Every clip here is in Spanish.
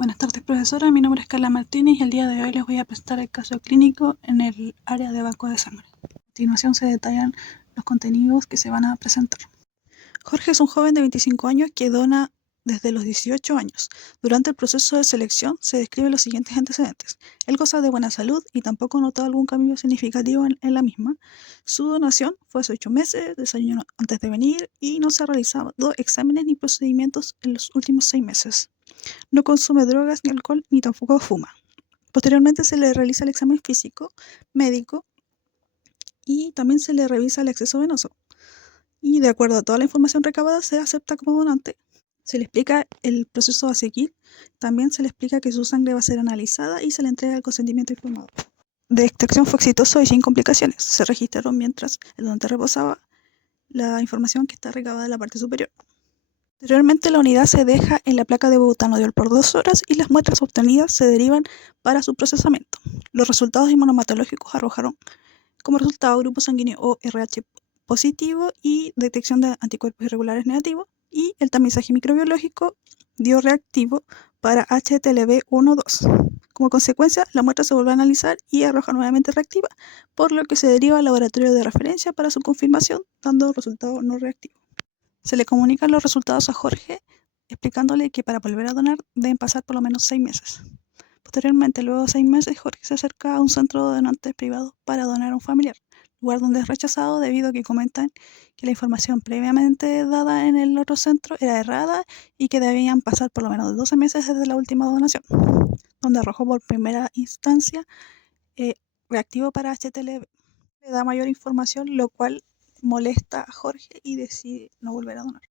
Buenas tardes, profesora. Mi nombre es Carla Martínez y el día de hoy les voy a presentar el caso clínico en el área de banco de sangre. A continuación se detallan los contenidos que se van a presentar. Jorge es un joven de 25 años que dona desde los 18 años. Durante el proceso de selección se describen los siguientes antecedentes. Él goza de buena salud y tampoco notó algún cambio significativo en la misma. Su donación fue hace 8 meses, desayunó antes de venir y no se ha realizado exámenes ni procedimientos en los últimos 6 meses. No consume drogas ni alcohol ni tampoco fuma. Posteriormente se le realiza el examen físico, médico y también se le revisa el acceso venoso. Y de acuerdo a toda la información recabada se acepta como donante. Se le explica el proceso a seguir, también se le explica que su sangre va a ser analizada y se le entrega el consentimiento informado. De extracción fue exitoso y sin complicaciones. Se registraron mientras el donante reposaba la información que está recabada en la parte superior. Posteriormente, la unidad se deja en la placa de butanodiol por 2 horas y las muestras obtenidas se derivan para su procesamiento. Los resultados inmunomatológicos arrojaron como resultado grupo sanguíneo o RH positivo y detección de anticuerpos irregulares negativos, y el tamizaje microbiológico dio reactivo para HTLV-1-2. Como consecuencia, la muestra se vuelve a analizar y arroja nuevamente reactiva, por lo que se deriva al laboratorio de referencia para su confirmación, dando resultado no reactivo. Se le comunican los resultados a Jorge, explicándole que para volver a donar deben pasar por lo menos 6 meses. Posteriormente, luego de 6 meses, Jorge se acerca a un centro de donantes privados para donar a un familiar, lugar donde es rechazado debido a que comentan que la información previamente dada en el otro centro era errada y que debían pasar por lo menos 12 meses desde la última donación, donde arrojó por primera instancia reactivo para HTLV. Le da mayor información, lo cual molesta a Jorge y decide no volver a donar.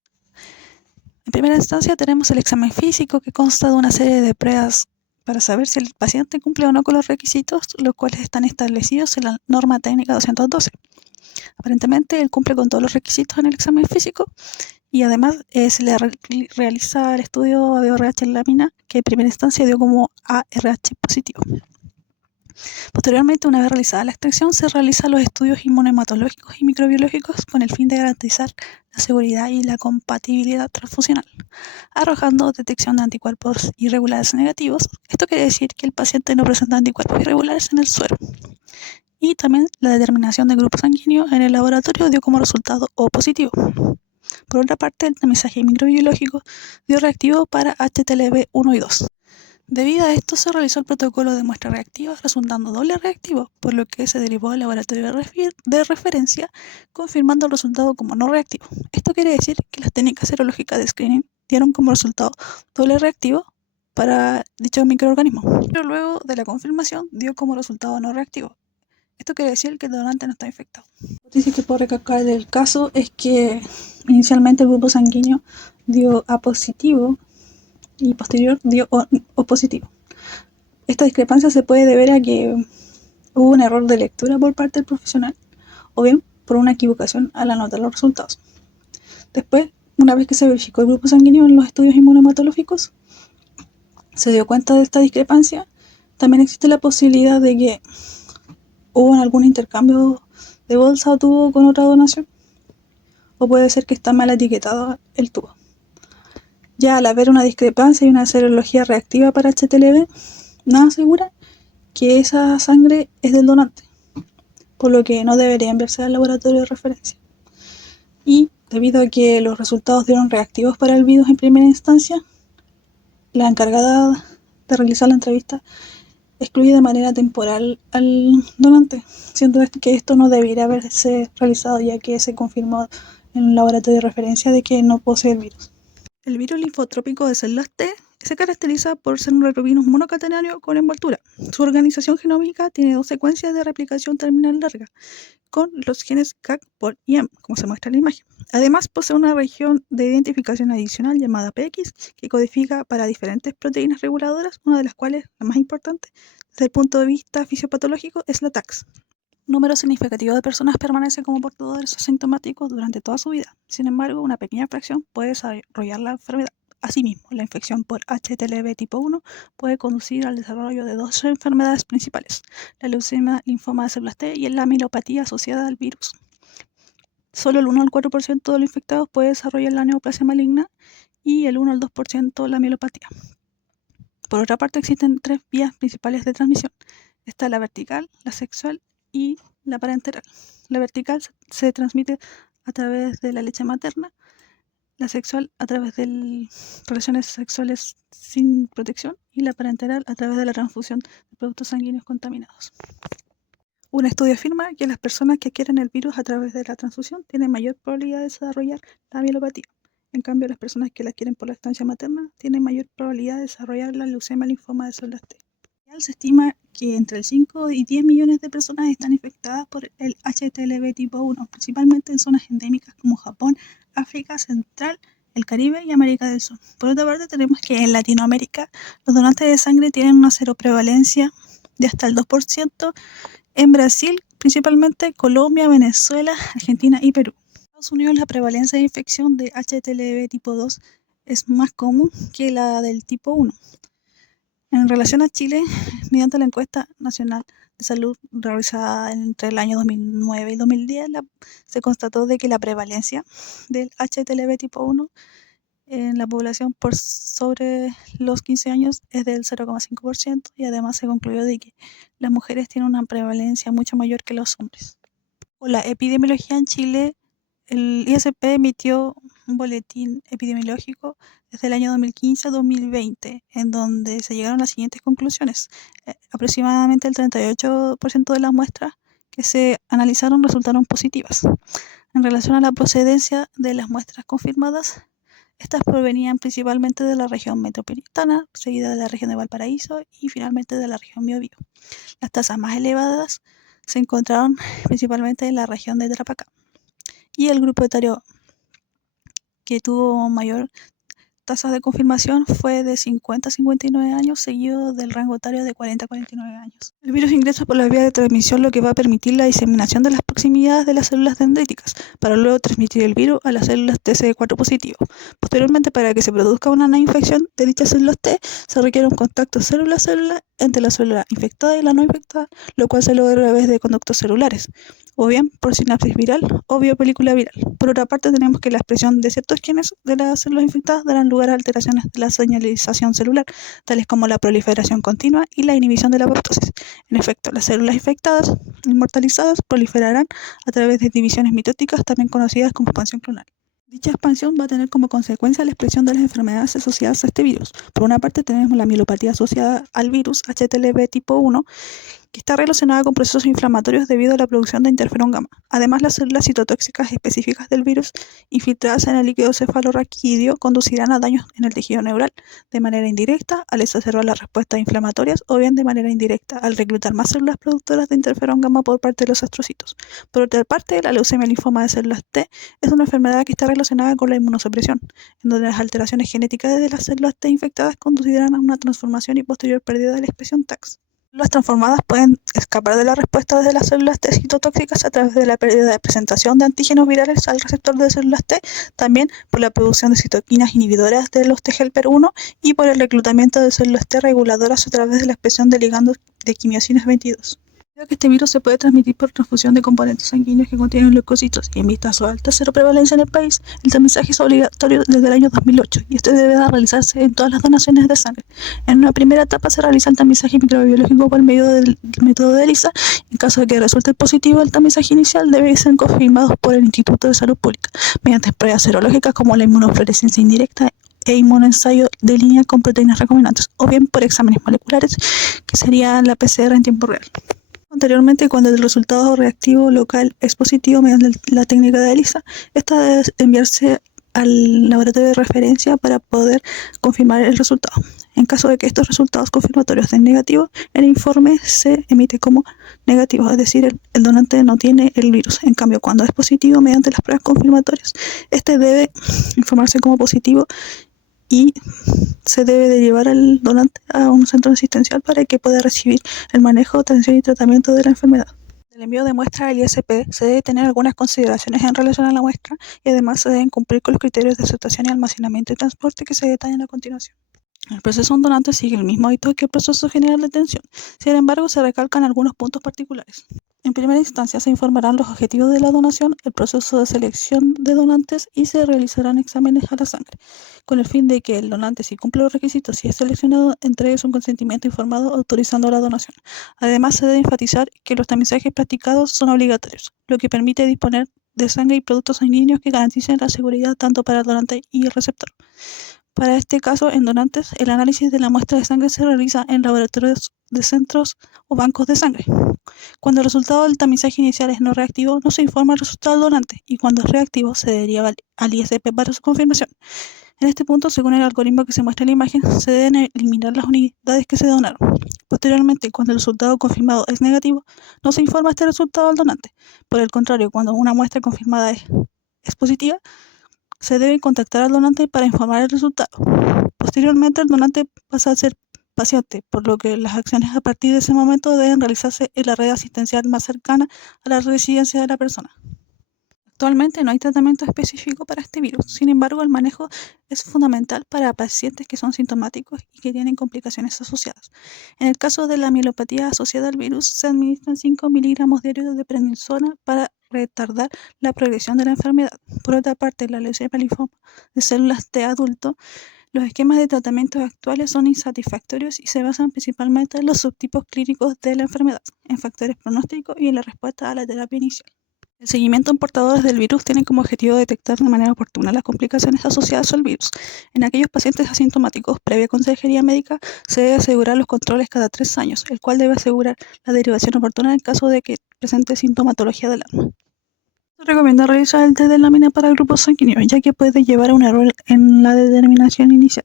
En primera instancia tenemos el examen físico, que consta de una serie de pruebas para saber si el paciente cumple o no con los requisitos, los cuales están establecidos en la norma técnica 212. Aparentemente él cumple con todos los requisitos en el examen físico y además se le realiza el estudio de ARH en lámina, que en primera instancia dio como ARH positivo. Posteriormente, una vez realizada la extracción, se realizan los estudios inmunohematológicos y microbiológicos con el fin de garantizar la seguridad y la compatibilidad transfusional, arrojando detección de anticuerpos irregulares negativos. Esto quiere decir que el paciente no presenta anticuerpos irregulares en el suero. Y también la determinación de grupo sanguíneo en el laboratorio dio como resultado O positivo. Por otra parte, el tamizaje microbiológico dio reactivo para HTLV-1 y 2. Debido a esto se realizó el protocolo de muestra reactiva, resultando doble reactivo, por lo que se derivó al laboratorio de referencia, confirmando el resultado como no reactivo. Esto quiere decir que las técnicas serológicas de screening dieron como resultado doble reactivo para dicho microorganismo, pero luego de la confirmación dio como resultado no reactivo. Esto quiere decir que el donante no está infectado. La hipótesis que puedo recalcar del caso es que inicialmente el grupo sanguíneo dio A positivo y posterior dio O positivo. Esta discrepancia se puede deber a que hubo un error de lectura por parte del profesional o bien por una equivocación al anotar los resultados. Después, una vez que se verificó el grupo sanguíneo en los estudios inmunohematológicos, se dio cuenta de esta discrepancia. También existe la posibilidad de que hubo algún intercambio de bolsa o tubo con otra donación, o puede ser que está mal etiquetado el tubo. Ya al haber una discrepancia y una serología reactiva para HTLV, nada asegura que esa sangre es del donante, por lo que no debería enviarse al laboratorio de referencia. Y debido a que los resultados dieron reactivos para el virus en primera instancia, la encargada de realizar la entrevista excluye de manera temporal al donante, siendo que esto no debería haberse realizado, ya que se confirmó en un laboratorio de referencia de que no posee el virus. El virus linfotrópico de células T se caracteriza por ser un retrovirus monocatenario con envoltura. Su organización genómica tiene 2 secuencias de replicación terminal larga, con los genes CAC, POL y M, como se muestra en la imagen. Además, posee una región de identificación adicional llamada PX, que codifica para diferentes proteínas reguladoras, una de las cuales, la más importante, desde el punto de vista fisiopatológico, es la TAX. Un número significativo de personas permanece como portadores asintomáticos durante toda su vida. Sin embargo, una pequeña fracción puede desarrollar la enfermedad. Asimismo, la infección por HTLV tipo 1 puede conducir al desarrollo de 2 enfermedades principales: la leucemia linfoma de células T y la amilopatia asociada al virus. Solo el 1 al 4% de los infectados puede desarrollar la neoplasia maligna y el 1 al 2% la mielopatía. Por otra parte, existen 3 vías principales de transmisión. Está la vertical, la sexual y la parenteral. La vertical se transmite a través de la leche materna, la sexual a través de relaciones sexuales sin protección y la parenteral a través de la transfusión de productos sanguíneos contaminados. Un estudio afirma que las personas que adquieren el virus a través de la transfusión tienen mayor probabilidad de desarrollar la mielopatía. En cambio, las personas que la adquieren por lactancia materna tienen mayor probabilidad de desarrollar la leucemia linfoma de células T. Se estima que entre el 5 y 10 millones de personas están infectadas por el HTLV tipo 1, principalmente en zonas endémicas como Japón, África Central, el Caribe y América del Sur. Por otra parte, tenemos que en Latinoamérica los donantes de sangre tienen una seroprevalencia de hasta el 2%, en Brasil, principalmente Colombia, Venezuela, Argentina y Perú. En Estados Unidos la prevalencia de infección de HTLV tipo 2 es más común que la del tipo 1. En relación a Chile, mediante la encuesta nacional de salud realizada entre el año 2009 y 2010, se constató de que la prevalencia del HTLV tipo 1 en la población por sobre los 15 años es del 0,5% y además se concluyó de que las mujeres tienen una prevalencia mucho mayor que los hombres. Por la epidemiología en Chile, el ISP emitió un boletín epidemiológico desde el año 2015 a 2020, en donde se llegaron a las siguientes conclusiones. Aproximadamente el 38% de las muestras que se analizaron resultaron positivas. En relación a la procedencia de las muestras confirmadas, estas provenían principalmente de la región metropolitana, seguida de la región de Valparaíso y finalmente de la región Biobío. Las tasas más elevadas se encontraron principalmente en la región de Tarapacá. Y el grupo etario que tuvo mayor tasa de confirmación fue de 50 a 59 años, seguido del rango etario de 40 a 49 años. El virus ingresa por la vía de transmisión, lo que va a permitir la diseminación de las proximidades de las células dendríticas, para luego transmitir el virus a las células TCD4 positivo. Posteriormente, para que se produzca una no infección de dichas células T, se requiere un contacto célula-célula entre la célula infectada y la no infectada, lo cual se logra a través de conductos celulares, o bien por sinapsis viral o biopelícula viral. Por otra parte, tenemos que la expresión de ciertos genes de las células infectadas darán lugar a alteraciones de la señalización celular, tales como la proliferación continua y la inhibición de la apoptosis. En efecto, las células infectadas, inmortalizadas, proliferarán a través de divisiones mitóticas, también conocidas como expansión clonal. Dicha expansión va a tener como consecuencia la expresión de las enfermedades asociadas a este virus. Por una parte, tenemos la mielopatía asociada al virus HTLV tipo 1, que está relacionada con procesos inflamatorios debido a la producción de interferón gamma. Además, las células citotóxicas específicas del virus infiltradas en el líquido cefalorraquídeo conducirán a daños en el tejido neural de manera indirecta al exacerbar las respuestas inflamatorias o bien de manera indirecta al reclutar más células productoras de interferón gamma por parte de los astrocitos. Por otra parte, la leucemia linfoma de células T es una enfermedad que está relacionada con la inmunosupresión, en donde las alteraciones genéticas de las células T infectadas conducirán a una transformación y posterior pérdida de la expresión TAX. Las transformadas pueden escapar de la respuesta de las células T citotóxicas a través de la pérdida de presentación de antígenos virales al receptor de células T, también por la producción de citoquinas inhibidoras de los T-helper-1 y por el reclutamiento de células T reguladoras a través de la expresión de ligandos de quimiosinas 22. Que este virus se puede transmitir por transfusión de componentes sanguíneos que contienen leucocitos y en vista a su alta seroprevalencia en el país, el tamizaje es obligatorio desde el año 2008 y este debe realizarse en todas las donaciones de sangre. En una primera etapa se realiza el tamizaje microbiológico por medio del método de ELISA. En caso de que resulte positivo el tamizaje inicial, debe ser confirmado por el Instituto de Salud Pública mediante pruebas serológicas como la inmunofluorescencia indirecta e inmunoensayo de línea con proteínas recombinantes, o bien por exámenes moleculares, que sería la PCR en tiempo real. Anteriormente, cuando el resultado reactivo local es positivo mediante la técnica de ELISA, esta debe enviarse al laboratorio de referencia para poder confirmar el resultado. En caso de que estos resultados confirmatorios den negativos, el informe se emite como negativo, es decir, el donante no tiene el virus. En cambio, cuando es positivo mediante las pruebas confirmatorias, este debe informarse como positivo y se debe de llevar al donante a un centro asistencial para que pueda recibir el manejo, atención y tratamiento de la enfermedad. El envío de muestra al ISP se debe tener algunas consideraciones en relación a la muestra y además se deben cumplir con los criterios de aceptación y almacenamiento y transporte que se detallan a continuación. El proceso de un donante sigue el mismo hábito que el proceso general de atención. Sin embargo, se recalcan algunos puntos particulares. En primera instancia, se informarán los objetivos de la donación, el proceso de selección de donantes y se realizarán exámenes a la sangre, con el fin de que el donante, si cumple los requisitos y es seleccionado, entregue su consentimiento informado autorizando la donación. Además, se debe enfatizar que los tamizajes practicados son obligatorios, lo que permite disponer de sangre y productos sanguíneos que garanticen la seguridad tanto para el donante y el receptor. Para este caso, en donantes, el análisis de la muestra de sangre se realiza en laboratorios de centros o bancos de sangre. Cuando el resultado del tamizaje inicial es no reactivo, no se informa el resultado al donante y cuando es reactivo se deriva al ISP para su confirmación. En este punto, según el algoritmo que se muestra en la imagen, se deben eliminar las unidades que se donaron. Posteriormente, cuando el resultado confirmado es negativo, no se informa este resultado al donante. Por el contrario, cuando una muestra confirmada es positiva, se debe contactar al donante para informar el resultado. Posteriormente, el donante pasa a ser paciente, por lo que las acciones a partir de ese momento deben realizarse en la red asistencial más cercana a la residencia de la persona. Actualmente no hay tratamiento específico para este virus, sin embargo, el manejo es fundamental para pacientes que son sintomáticos y que tienen complicaciones asociadas. En el caso de la mielopatía asociada al virus, se administran 5 miligramos diarios de prednisona para retardar la progresión de la enfermedad. Por otra parte, la leucemia linfoma de células T adulto, los esquemas de tratamientos actuales son insatisfactorios y se basan principalmente en los subtipos clínicos de la enfermedad, en factores pronósticos y en la respuesta a la terapia inicial. El seguimiento en portadores del virus tiene como objetivo detectar de manera oportuna las complicaciones asociadas al virus. En aquellos pacientes asintomáticos, previa consejería médica, se debe asegurar los controles cada 3 años, el cual debe asegurar la derivación oportuna en caso de que presente sintomatología del asma. Se recomienda realizar el test de lámina para grupos sanguíneos, ya que puede llevar a un error en la determinación inicial.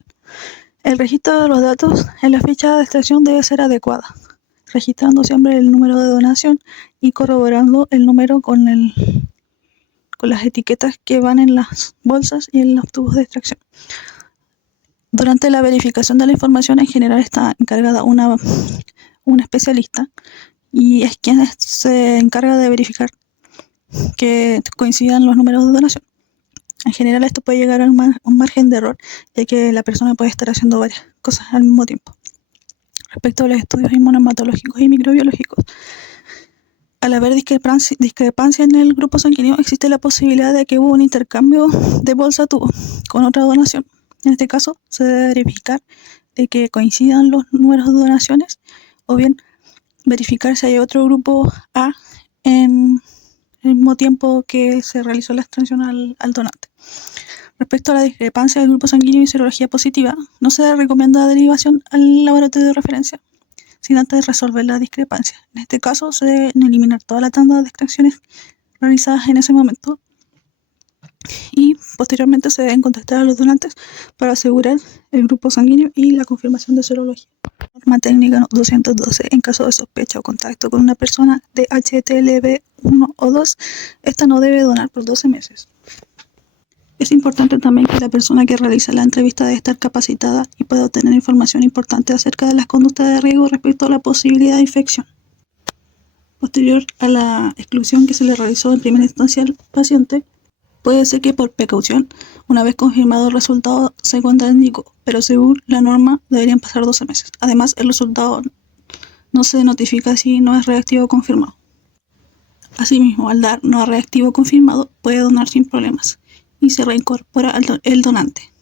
El registro de los datos en la ficha de extracción debe ser adecuada, registrando siempre el número de donación y corroborando el número con las etiquetas que van en las bolsas y en los tubos de extracción. Durante la verificación de la información, en general está encargada una especialista y es quien se encarga de verificar que coincidan los números de donación. En general esto puede llegar a un margen de error, ya que la persona puede estar haciendo varias cosas al mismo tiempo. Respecto a los estudios inmunohematológicos y microbiológicos, al haber discrepancia en el grupo sanguíneo, existe la posibilidad de que hubo un intercambio de bolsa-tubo con otra donación. En este caso, se debe verificar de que coincidan los números de donaciones o bien verificar si hay otro grupo A en el mismo tiempo que se realizó la extracción al donante. Respecto a la discrepancia del grupo sanguíneo y serología positiva, no se recomienda derivación al laboratorio de referencia, sin antes resolver la discrepancia. En este caso, se deben eliminar toda la tanda de extracciones realizadas en ese momento y posteriormente se deben contactar a los donantes para asegurar el grupo sanguíneo y la confirmación de serología. Norma técnica 212. En caso de sospecha o contacto con una persona de HTLV1 o 2, esta no debe donar por 12 meses. Es importante también que la persona que realiza la entrevista debe estar capacitada y pueda obtener información importante acerca de las conductas de riesgo respecto a la posibilidad de infección. Posterior a la exclusión que se le realizó en primera instancia al paciente, puede ser que por precaución, una vez confirmado el resultado, se contraindicó, pero según la norma deberían pasar 12 meses. Además, el resultado no se notifica si no es reactivo confirmado. Asimismo, al dar no reactivo confirmado, puede donar sin problemas y se reincorpora el donante.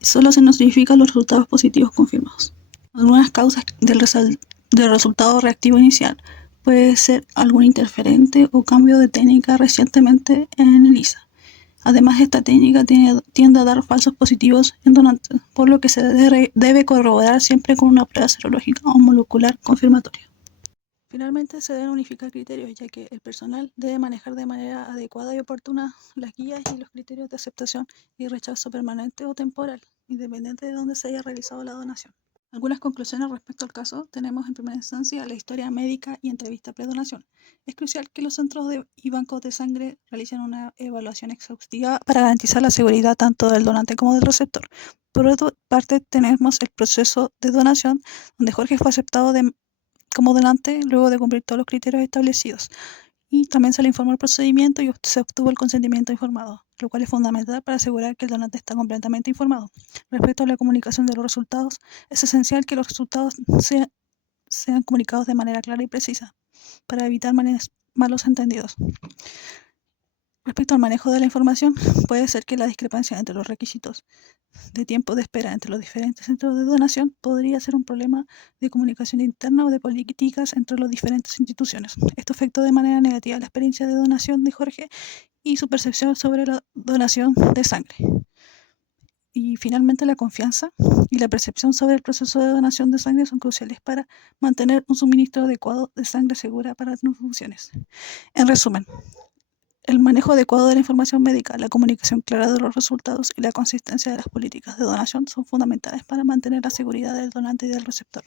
Solo se notifican los resultados positivos confirmados. Algunas causas del resultado reactivo inicial puede ser algún interferente o cambio de técnica recientemente en ELISA. Además, esta técnica tiende a dar falsos positivos en donantes, por lo que se debe corroborar siempre con una prueba serológica o molecular confirmatoria. Finalmente, se deben unificar criterios, ya que el personal debe manejar de manera adecuada y oportuna las guías y los criterios de aceptación y rechazo permanente o temporal, independiente de dónde se haya realizado la donación. Algunas conclusiones respecto al caso tenemos en primera instancia la historia médica y entrevista predonación. Es crucial que los centros y bancos de sangre realicen una evaluación exhaustiva para garantizar la seguridad tanto del donante como del receptor. Por otra parte, tenemos el proceso de donación, donde Jorge fue aceptado como donante luego de cumplir todos los criterios establecidos. Y también se le informó el procedimiento y se obtuvo el consentimiento informado, lo cual es fundamental para asegurar que el donante está completamente informado. Respecto a la comunicación de los resultados, es esencial que los resultados sean comunicados de manera clara y precisa, para evitar malos entendidos. Respecto al manejo de la información, puede ser que la discrepancia entre los requisitos de tiempo de espera entre los diferentes centros de donación podría ser un problema de comunicación interna o de políticas entre las diferentes instituciones. Esto afectó de manera negativa la experiencia de donación de Jorge y su percepción sobre la donación de sangre. Y finalmente, la confianza y la percepción sobre el proceso de donación de sangre son cruciales para mantener un suministro adecuado de sangre segura para las transfusiones. En resumen, el manejo adecuado de la información médica, la comunicación clara de los resultados y la consistencia de las políticas de donación son fundamentales para mantener la seguridad del donante y del receptor.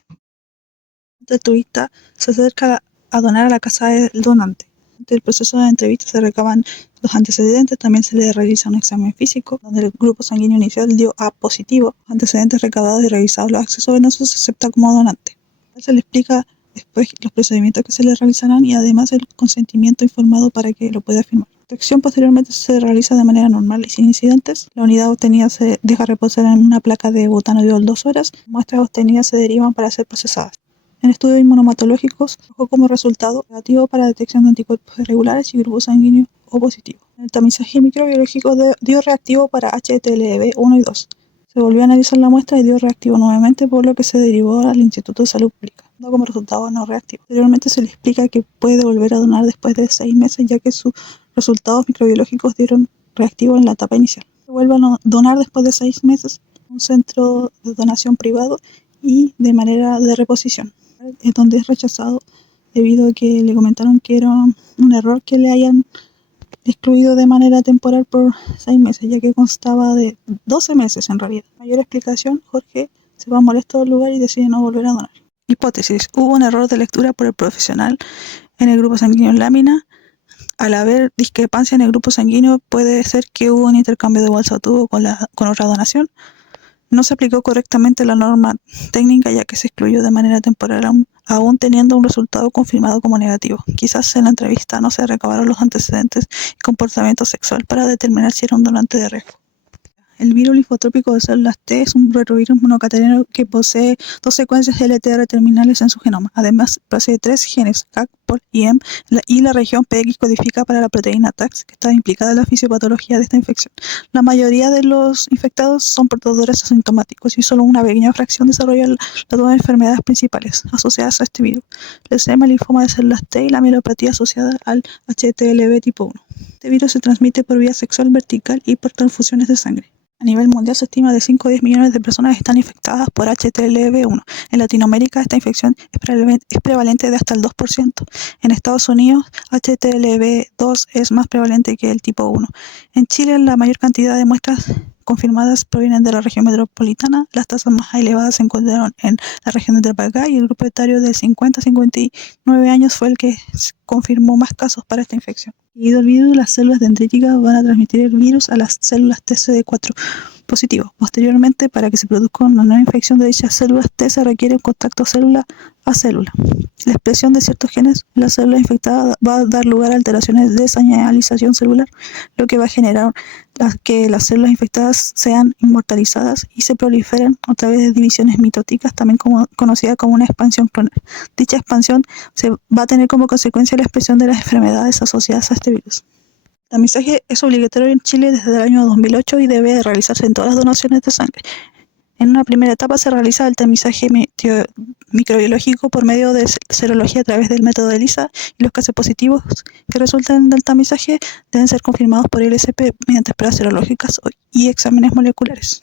El turista se acerca a donar a la casa del donante. Durante el proceso de entrevista se recaban los antecedentes, también se le realiza un examen físico, donde el grupo sanguíneo inicial dio A positivo. Los antecedentes recabados y revisados, los accesos venosos se acepta como donante. Se le explica después los procedimientos que se le realizarán y además el consentimiento informado para que lo pueda firmar. La extracción posteriormente se realiza de manera normal y sin incidentes. La unidad obtenida se deja reposar en una placa de butanodiol 2 horas. Muestras obtenidas se derivan para ser procesadas. En estudios inmunomatológicos, arrojó como resultado negativo para detección de anticuerpos irregulares y grupos sanguíneos O positivos. En el tamizaje microbiológico dio reactivo para HTLV 1 y 2. Se volvió a analizar la muestra y dio reactivo nuevamente, por lo que se derivó al Instituto de Salud Pública, dando como resultado no reactivo. Posteriormente se le explica que puede volver a donar después de 6 meses, ya que sus resultados microbiológicos dieron reactivo en la etapa inicial. Se vuelve a donar después de 6 meses en un centro de donación privado y de manera de reposición, en donde es rechazado debido a que le comentaron que era un error que le hayan excluido de manera temporal por 6 meses, ya que constaba de 12 meses en realidad. Mayor explicación, Jorge se va molesto del lugar y decide no volver a donar. Hipótesis: hubo un error de lectura por el profesional en el grupo sanguíneo lámina. Al haber discrepancia en el grupo sanguíneo, puede ser que hubo un intercambio de bolsa o tubo con otra donación. No se aplicó correctamente la norma técnica, ya que se excluyó de manera temporal aún teniendo un resultado confirmado como negativo. Quizás en la entrevista no se recabaron los antecedentes y comportamiento sexual para determinar si era un donante de riesgo. El virus linfotrópico de células T es un retrovirus monocatenero que posee 2 secuencias LTR terminales en su genoma. Además, posee 3 genes, CAC, POL y M, y la región PX codifica para la proteína TAX, que está implicada en la fisiopatología de esta infección. La mayoría de los infectados son portadores asintomáticos y solo una pequeña fracción desarrolla las 2 enfermedades principales asociadas a este virus: el leucemia, el linfoma de células T y la mielopatía asociada al HTLV tipo 1. Este virus se transmite por vía sexual vertical y por transfusiones de sangre. A nivel mundial se estima de 5 a 10 millones de personas están infectadas por HTLV1. En Latinoamérica esta infección es prevalente de hasta el 2%. En Estados Unidos HTLV2 es más prevalente que el tipo 1. En Chile la mayor cantidad de muestras confirmadas provienen de la región metropolitana. Las tasas más elevadas se encontraron en la región de Tarapacá y el grupo etario de 50 a 59 años fue el que confirmó más casos para esta infección. Debido al virus, las células dendríticas van a transmitir el virus a las células TCD4 positivo. Posteriormente, para que se produzca una nueva infección de dichas células T, se requiere un contacto célula a célula. La expresión de ciertos genes en las células infectadas va a dar lugar a alteraciones de señalización celular, lo que va a generar que las células infectadas sean inmortalizadas y se proliferen a través de divisiones mitóticas, también conocida como una expansión clonal. Dicha expansión se va a tener como consecuencia la expresión de las enfermedades asociadas a este virus. El tamizaje es obligatorio en Chile desde el año 2008 y debe realizarse en todas las donaciones de sangre. En una primera etapa se realiza el tamizaje microbiológico por medio de serología a través del método ELISA, y los casos positivos que resulten del tamizaje deben ser confirmados por el ISP mediante pruebas serológicas y exámenes moleculares.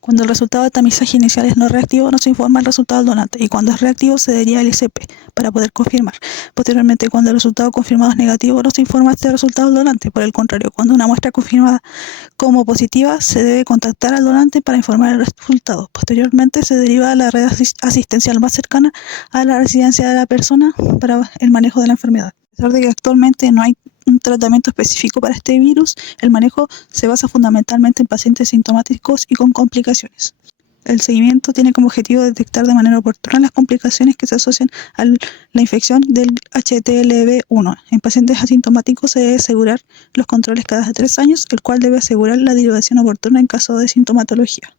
Cuando el resultado de tamizaje inicial es no reactivo, no se informa el resultado al donante, y cuando es reactivo se deriva al ISP para poder confirmar. Posteriormente, cuando el resultado confirmado es negativo, no se informa este resultado al donante. Por el contrario, cuando una muestra confirmada como positiva, se debe contactar al donante para informar el resultado. Posteriormente, se deriva a la red asistencial más cercana a la residencia de la persona para el manejo de la enfermedad. A pesar de que actualmente no hay un tratamiento específico para este virus, el manejo se basa fundamentalmente en pacientes sintomáticos y con complicaciones. El seguimiento tiene como objetivo detectar de manera oportuna las complicaciones que se asocian a la infección del HTLV1. En pacientes asintomáticos se debe asegurar los controles cada 3 años, el cual debe asegurar la derivación oportuna en caso de sintomatología.